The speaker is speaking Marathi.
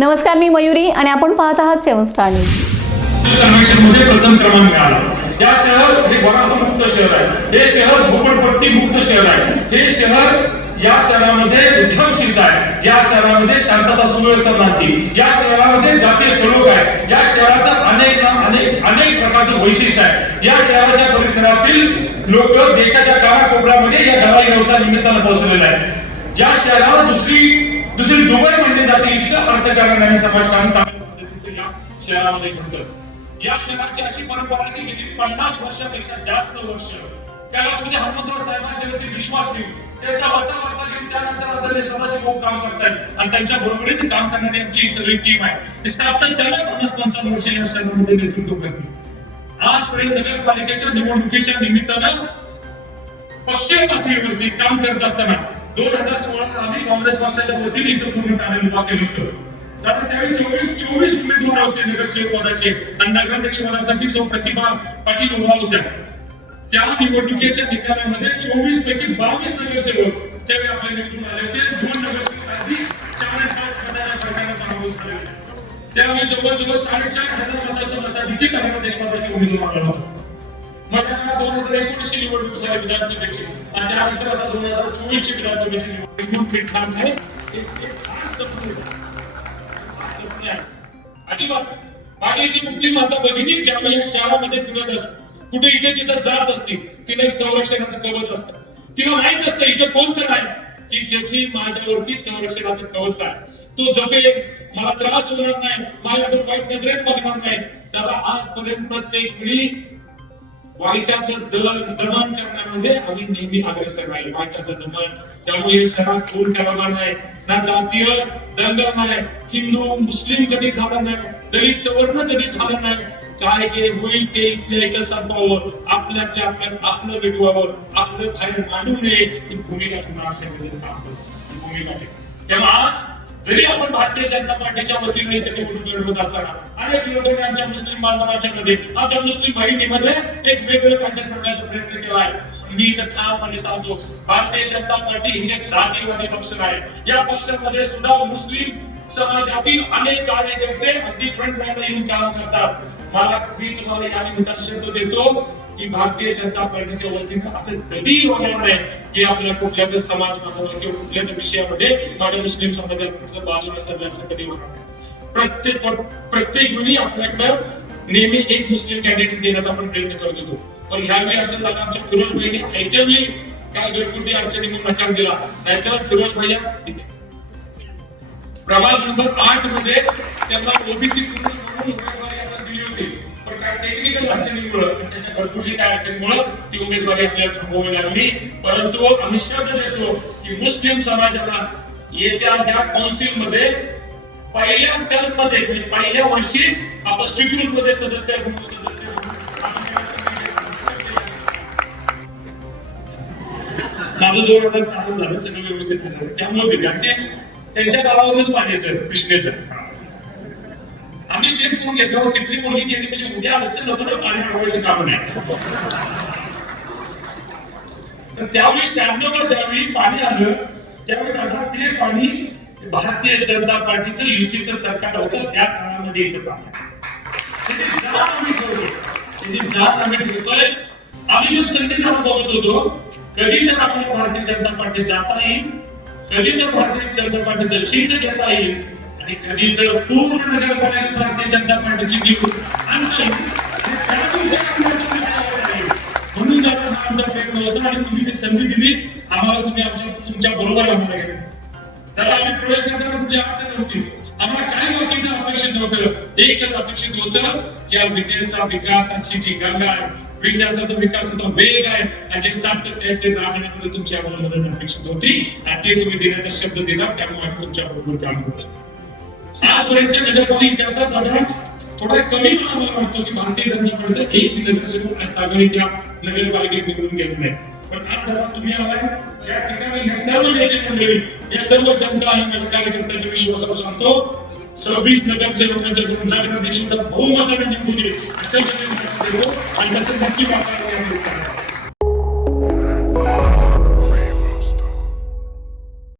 नमस्कार मी मयुरी आणि आपण पाहत आहात सेवन स्टार न्यूज. सर्वेक्षणमध्ये प्रथम क्रमांक मिळाला. या शहर हे वराहमुक्त शहर आहे. हे शहर झोपडपट्टी मुक्त शहर आहे. हे शहर या शहरामध्ये उद्यमशीलता आहे. या शहरामध्ये शांतता सुव्यवस्था नांदती या शहरामध्ये जातीय स्वरूप आहे. या शहराचं अनेक ना अनेक अनेक प्रकारचे वैशिष्ट्य आहे. या शहराच्या परिसरातील लोक देशाच्या कानाकोपऱ्यामध्ये या दवाई व्यवसाय निमित्तानं पोहोचलेले आहे या शहराला दुसरी दुसरी दुबई म्हणली जाते इतकं अर्थकारण आणि समाजकारण चांगल्या पद्धतीचं या शहरामध्ये घडतं? या शहराची अशी परंपरा आहे की गेली पन्नास वर्षापेक्षा जास्त वर्ष कैलासमध्ये हनुमंतराव साहेबांच्या वरती विश्वास देऊन त्यांचा वर्षा वर्षा घेऊन त्यानंतर आदरणीय सदाशिव खूप काम करतात. आणि त्यांच्या बरोबरीने काम करणारी आमची सगळी टीम आहे. स्थापना सातत्याने पन्नास पंचावन्न वर्ष या शहरामध्ये नेतृत्व करते आजपर्यंत नगरपालिकेच्या निवडणुकीच्या निमित्तानं पक्षीय पातळीवरती काम करत असताना दोन हजार सोळाला आम्ही काँग्रेस पक्षाच्या वतीने इथं पूर्ण पॅनल उभा केलं होतं. कारण त्यावेळी चोवीस चोवीस उमेदवार होते नगरसेवक पदाचे आणि नगराध्यक्ष पदासाठी सो प्रतिभा पाटील उभा होत्या. त्या निवडणुकीच्या निकालामध्ये चोवीस पैकी बावीस नगरसेवक त्यावेळी आपल्या निवडून आले होते. दोन नगरसेवक आधी चार पाच मताच्या फरकाने पराभूत झाले त्यावेळी जवळजवळ साडेचार हजार मताच्या मताधिकी नगराध्यक्ष पदाचे उमेदवार आला होता. मग दोन हजार एकोणीसची निवडणूक झाली विधानसभेची. आणि त्यानंतर आता दोन हजार चोवीसची विधानसभेची निवडणूक. अजिबात. माझी ती कुठली माता भगिनी ज्यावेळी या शहरामध्ये फिरत असते कुठे इथे तिथे जात असते तिला एक संरक्षणाचं कवच असतं. तिला माहीत असतं इथे कोण तर आहे की ज्याची माझ्यावरती संरक्षणाचं कवच आहे. तो जपेल मला त्रास होणार नाही माझ्यावर वाईट नजरेत बघणार नाही. दादा आजपर्यंत प्रत्येक वेळी वाईटाचं दल दमन करण्यामध्ये आम्ही नेहमी अग्रेसर राहील. वाईटाचं दमन. त्यामुळे शहरात कोण करावा नाही. ना जातीय दंगल नाही. हिंदू मुस्लिम कधी झाला नाही. दलित सवर्ण कधी झालं नाही. काय जे होईल ते इथल्या इथं संपावं आपल्या आपल्या आपल्या आपलं भेटवावं आपलं बाहेर मांडू नये. ही भूमिका तुम्हाला सगळेजण काम करतो भूमिका ठेवा. तेव्हा आज जरी आपण भारतीय जनता पार्टीच्या वतीने इथे निवडणूक लढवत असताना अनेक लोकांनी आमच्या मुस्लिम बांधवांच्या मध्ये आमच्या मुस्लिम बहिणीमध्ये एक वेगळं काहीतरी सांगण्याचा प्रयत्न केला आहे. मी इथं ठामपणे सांगतो भारतीय जनता पार्टी ही एक जातीवादी पक्ष आहे. या पक्षामध्ये सुद्धा मुस्लिम समाजातील अनेक कार्यकर्ते अगदी फ्रंट लाईनला येऊन काम करतात. मला मी तुम्हाला या निमित्तानं शब्द देतो की भारतीय जनता पार्टीच्या वतीनं असं कधी होणार नाही की आपल्या कुठल्या तर समाज बांधवाला किंवा कुठल्या तर विषयामध्ये माझ्या मुस्लिम समाजाला बाजूला सरलं असं कधी होणार नाही. प्रत्येक प्रत्येक वेळी आपल्याकडे नेहमी एक मुस्लिम कॅन्डिडेट देण्याचा आपण प्रयत्न करत होतो. पण ह्यावेळी असं झालं आमच्या फिरोज भाईने ऐत्या वेळी काय घरगुती अडचणी म्हणून नकार दिला. नाहीतर फिरोज भाई प्रभाग नंबर आठमध्ये त्यांना ओबीसी दिली होती. पण काय टेक्निकल अडचणीमुळे आणि त्याच्या भरपूर काय अडचणीमुळे ती उमेदवारी आपल्याला थांबवावी लागली. परंतु आम्ही शब्द देतो की मुस्लिम समाजाला येत्या ह्या काउन्सिलमध्ये पहिल्या टर्ममध्ये म्हणजे पहिल्या वर्षी आपण स्वीकृत मध्ये सदस्य माझं जोर सांगून झालं सगळं व्यवस्थित झालं. त्यामुळे ते त्यांच्या गावावरूनच पाणी येतं कृष्णेचं. आम्ही सेफ करून घेतलं. तिथली मुलगी गेली म्हणजे उद्या अडचण नको ना पाणी अडवायचं काम नाही. तर त्यावेळी शहाण्णवला ज्यावेळी पाणी आलं त्यावेळी दादा ते पाणी भारतीय जनता पार्टीचं युतीचं सरकार होतं त्या काळामध्ये इथं पाणी त्याची जाण आम्ही ठेवतोय त्याची आम्ही ठेवतोय आम्ही बघत होतो. कधी तर आपल्याला भारतीय जनता पार्टीत जाता येईल कधी तर भारतीय जनता पार्टीचं चिन्ह घेता येईल आणि कधी तर पूर्ण नगरपालिका भारतीय जनता पार्टीची घेऊन आणता येईल. म्हणून दादा हा आमचा प्रयत्न होता आणि तुम्ही ती संधी दिली आम्हाला तुम्ही आमच्या तुमच्या बरोबर आम्हाला घेतलं त्याला आम्ही प्रवेश करताना कुठली अडचण नव्हती. आम्हाला काय बाकीचं अपेक्षित नव्हतं? एकच अपेक्षित होतं की या विद्येचा विकासाची जी गंगा आहे विकासाचा विकासाचा वेग आहे आणि जे सातत्य आहे ते राखण्यामध्ये तुमची आम्हाला मदत अपेक्षित होती आणि ते तुम्ही देण्याचा शब्द दिला त्यामुळे आम्ही तुमच्या बरोबर काम करतो आजपर्यंतच्या नगरपालिका इतिहासात दादा थोडा कमी पण आम्हाला वाटतो की भारतीय जनता पार्टीचं एकही नगरसेवक असतानाही त्या नगरपालिकेत निवडून गेलं नाही पण आज दादा तुम्ही आलाय. या ठिकाणी या सर्व नेते मंडळी या सर्व जनता आणि माझ्या कार्यकर्त्यांच्या विश्वासावर सांगतो सव्वीस नगरसेवकांच्या घरून नगराध्यक्षांचा बहुमताने निवडून येईल असं आणि तसं नक्की वाटायला